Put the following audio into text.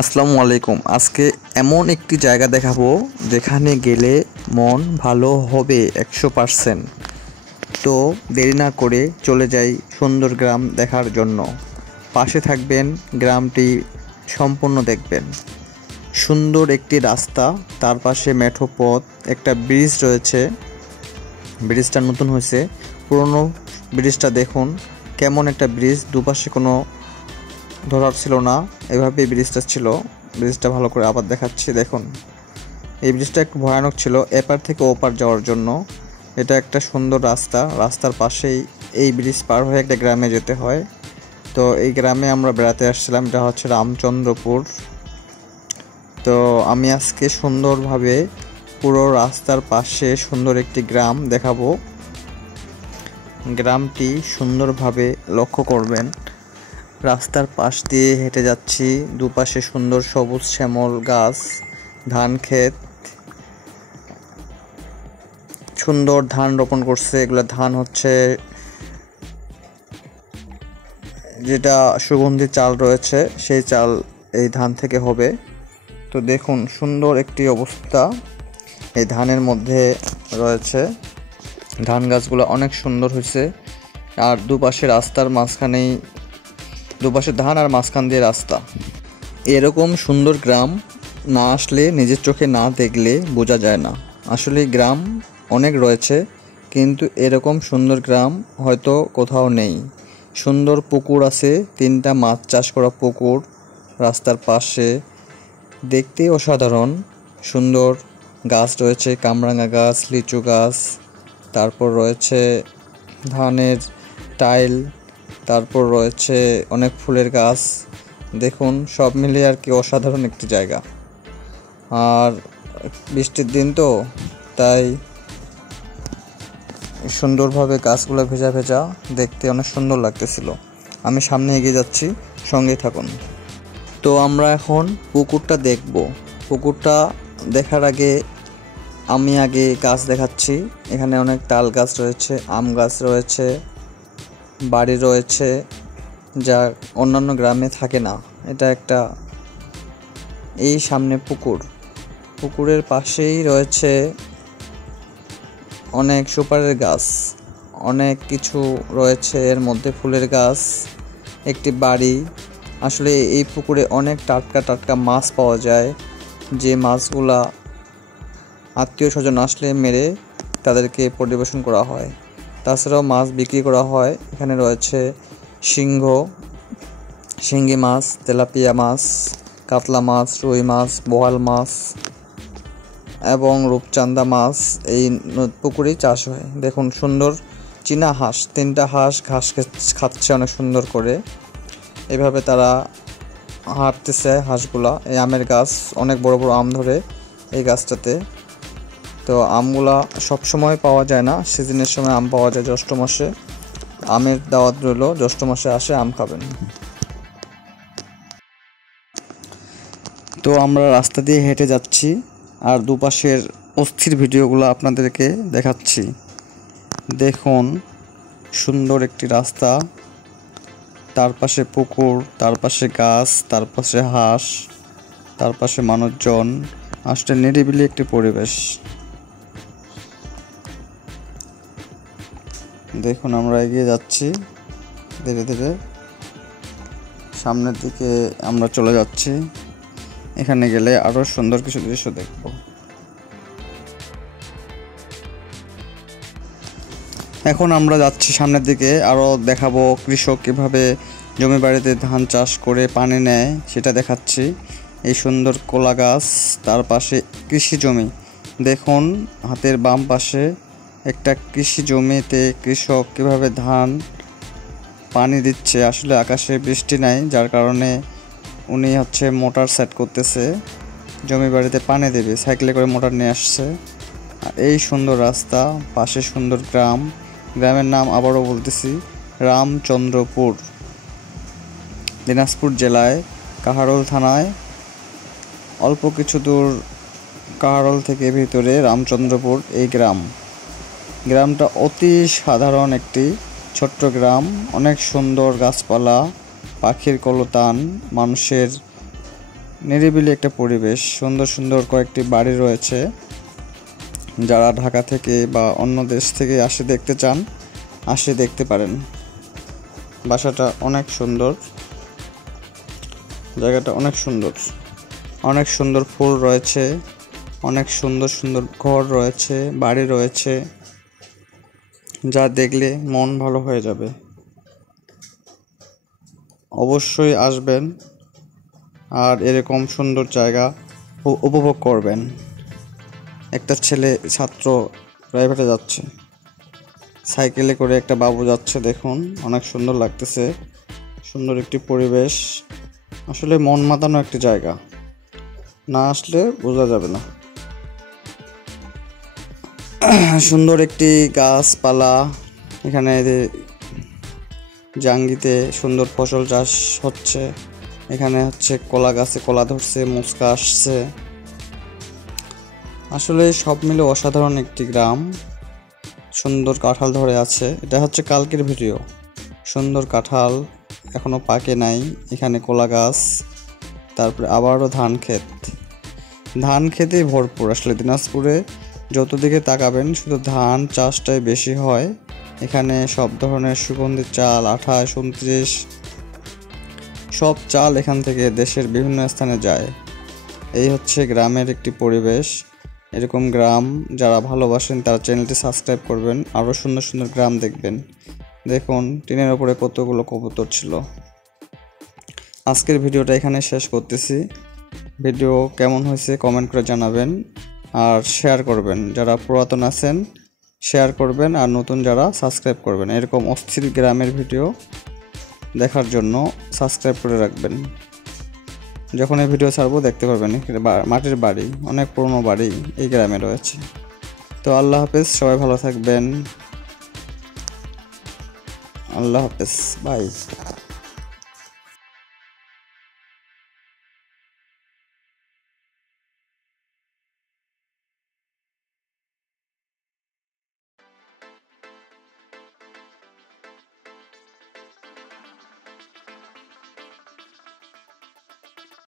আসসালামু আলাইকুম। আজকে এমন একটি জায়গা দেখাবো যেখানে গেলে মন ভালো হবে 100%। তো দেরি না করে চলে যাই সুন্দর গ্রাম দেখার জন্য। পাশে থাকবেন, গ্রামটি সম্পূর্ণ দেখবেন। সুন্দর একটি রাস্তা, তার পাশে মেঠো পথ, একটা ব্রিজ রয়েছে। ব্রিজটা নতুন হয়েছে, পুরনো ব্রিজটা দেখুন কেমন একটা ব্রিজ, দুপাশে কোনো ধরার ছিল না, এভাবেই ব্রিজটা ছিল। ব্রিজটা ভালো করে আবার দেখাচ্ছি, দেখুন এই ব্রিজটা একটু ভয়ানক ছিল এপার থেকে ওপার যাওয়ার জন্য। এটা একটা সুন্দর রাস্তা, রাস্তার পাশেই এই ব্রিজ পার হয়ে একটা গ্রামে যেতে হয়। তো এই গ্রামে আমরা বেড়াতে আসছিলাম, এটা হচ্ছে রামচন্দ্রপুর। তো আমি আজকে সুন্দরভাবে পুরো রাস্তার পাশে সুন্দর একটি গ্রাম দেখাবো। গ্রামটি সুন্দরভাবে লক্ষ্য করবেন। রাস্তার পাশ দিয়ে হেঁটে যাচ্ছি, দুপাশে সুন্দর সবুজ শ্যামল গাছ, ধান ক্ষেত, সুন্দর ধান রোপণ করছে। এগুলো ধান হচ্ছে যেটা সুগন্ধি চাল রয়েছে, সেই চাল এই ধান থেকে হবে। তো দেখুন সুন্দর একটি অবস্থা এই ধানের মধ্যে রয়েছে। ধান গাছগুলো অনেক সুন্দর হয়েছে, আর দুপাশে রাস্তার মাঝখানেই, দুপাশে ধান আর মাঝখান দিয়ে রাস্তা। এরকম সুন্দর গ্রাম না আসলে, নিজের চোখে না দেখলে বোঝা যায় না। আসলে গ্রাম অনেক রয়েছে, কিন্তু এরকম সুন্দর গ্রাম হয়তো কোথাও নেই। সুন্দর পুকুর আছে, 3টা মাছ চাষ করা পুকুর রাস্তার পাশে, দেখতে অসাধারণ। সুন্দর গাছ রয়েছে, কামরাঙা গাছ, লিচু গাছ, তারপর রয়েছে ধানের টাইল, তারপর রয়েছে অনেক ফুলের গাছ। দেখুন সব মিলিয়ে আর কি অসাধারণ একটি জায়গা। আর বৃষ্টির দিন তো, তাই সুন্দরভাবে গাছগুলো ভেজা ভেজা, দেখতে অনেক সুন্দর লাগতেছিল। আমি সামনে এগিয়ে যাচ্ছি, সঙ্গেই থাকুন। তো আমরা এখন পুকুরটা দেখব। পুকুরটা দেখার আগে আমি গাছ দেখাচ্ছি। এখানে অনেক তাল গাছ রয়েছে, আম গাছ রয়েছে, বাড়ি রয়েছে, যা অন্যান্য গ্রামে থাকে না। এটা একটা, এই সামনে পুকুর, পুকুরের পাশেই রয়েছে অনেক সুপারির গাছ, অনেক কিছু রয়েছে, এর মধ্যে ফুলের গাছ, একটি বাড়ি। আসলে এই পুকুরে অনেক টাটকা টাটকা মাছ পাওয়া যায়, যে মাছগুলা আত্মীয় স্বজন আসলে মেরে তাদেরকে পরিবেশন করা হয়। তাছাড়াও মাছ বিক্রি করা হয়। এখানে রয়েছে শিঙ্গি মাছ, তেলাপিয়া মাছ, কাতলা মাছ, রুই মাছ, বোয়াল মাছ এবং রূপচাঁদা মাছ এই পুকুরেই চাষ হয়। দেখুন সুন্দর চীনা হাঁস, 3টা হাঁস ঘাস খাচ্ছে অনেক সুন্দর করে। এভাবে তারা হাঁটতেছে হাঁসগুলা। এই আমের গাছ, অনেক বড় বড় আম ধরে এই গাছটাতে। তো আমগুলা সব সময় পাওয়া যায় না, সিজনের সময় আম পাওয়া যায় জ্যৈষ্ঠ মাসে। আমের দাওয়াত রইল, জ্যৈষ্ঠ মাসে আসে আম খাবেন। তো আমরা রাস্তা দিয়ে হেঁটে যাচ্ছি, আর দুপাশের অস্থির ভিডিওগুলো আপনাদেরকে দেখাচ্ছি। দেখুন সুন্দর একটি রাস্তা, তার পাশে পুকুর, তার পাশে গাছ, তার পাশে হাঁস, তার পাশে মানুষজন। আসলে নিরিবিলি একটি পরিবেশ। দেখুন আমরা এগিয়ে যাচ্ছি ধীরে ধীরে, সামনের দিকে আমরা চলে যাচ্ছি। এখানে গেলে আরো সুন্দর কিছু দৃশ্য দেখব। এখন আমরা যাচ্ছি সামনের দিকে, আরো দেখাবো কৃষক কিভাবে জমি বাড়িতে ধান চাষ করে পানি নেয়, সেটা দেখাচ্ছি। এই সুন্দর কলা গাছ, তার পাশে কৃষি জমি। দেখুন হাতের বাম পাশে একটা কৃষি জমিতে কৃষক কিভাবে ধান পানি দিচ্ছে। আসলে আকাশে বৃষ্টি নাই, যার কারণে উনি মোটর সেট করতেছে, জমি বাড়িতে পানি দেবে, সাইকেলে করে মোটর নিয়ে আসছে। এই সুন্দর রাস্তা, পাশে সুন্দর গ্রাম। গ্রামের নাম আবারও বলতেছি, রামচন্দ্রপুর, দিনাজপুর জেলায় কাহারোল থানায়, অল্প কিছু দূর কাহারোল থেকে ভিতরে রামচন্দ্রপুর এই গ্রামটা অতি সাধারণ একটি ছোট্ট গ্রাম। অনেক সুন্দর গাছপালা, পাখির কলতান, মানুষের নিরিবিলি একটা পরিবেশ, সুন্দর সুন্দর কয়েকটি বাড়ি রয়েছে। যারা ঢাকা থেকে বা অন্য দেশ থেকে দেখতে চান, দেখতে পারেন। বাসাটা অনেক সুন্দর, জায়গাটা অনেক সুন্দর, অনেক সুন্দর ফুল রয়েছে, অনেক সুন্দর সুন্দর ঘর রয়েছে, বাড়ি রয়েছে, যা দেখলে মন ভালো হয়ে যাবে। অবশ্যই আসবেন আর এরকম সুন্দর জায়গা উপভোগ করবেন। একটা ছেলে ছাত্র প্রাইভেটে যাচ্ছে, সাইকেলে করে একটা বাবু যাচ্ছে, দেখুন অনেক সুন্দর লাগতেছে। সুন্দর একটি পরিবেশ, আসলে মন মাতানো একটি জায়গা, না আসলে বোঝা যাবে না। সুন্দর একটি গাছপালা, এখানে জাঙ্গিতে সুন্দর ফসল চাষ হচ্ছে। এখানে হচ্ছে কলা গাছে কলা ধরছে, মুচকা আসছে। আসলে সব মিলে অসাধারণ একটি গ্রাম। সুন্দর কাঁঠাল ধরে আছে, এটা হচ্ছে কালকের ভিডিও। সুন্দর কাঁঠাল এখনো পাকে নাই। এখানে কলা গাছ, তারপরে আবারও ধান খেতেই ভরপুর। আসলে দিনাজপুরে যত দিকে তাকাবেন শুধু ধান চাষটাই বেশি হয়। এখানে সব ধরনের সুগন্ধি চাল, 28, 29 সব চাল এখান থেকে দেশের বিভিন্ন স্থানে যায়। এই হচ্ছে গ্রামের একটি পরিবেশ। এরকম গ্রাম যারা ভালোবাসেন তারা চ্যানেলটি সাবস্ক্রাইব করবেন, আরও সুন্দর সুন্দর গ্রাম দেখবেন। দেখুন টিনের ওপরে কতগুলো কবুতর ছিল। আজকের ভিডিওটা এখানে শেষ করতেছি। ভিডিও কেমন হয়েছে কমেন্ট করে জানাবেন আর শেয়ার করবেন। যারা পুরাতন আছেন শেয়ার করবেন, আর নতুন যারা সাবস্ক্রাইব করবেন। এরকম অস্থির গ্রামের ভিডিও দেখার জন্য সাবস্ক্রাইব করে রাখবেন। যখন এই ভিডিও ছাড়বো দেখতে পারবেন। মাটির বাড়ি, অনেক পুরনো বাড়ি এই গ্রামে রয়েছে। তো আল্লাহ হাফেজ, সবাই ভালো থাকবেন। আল্লাহ হাফেজ, বাই।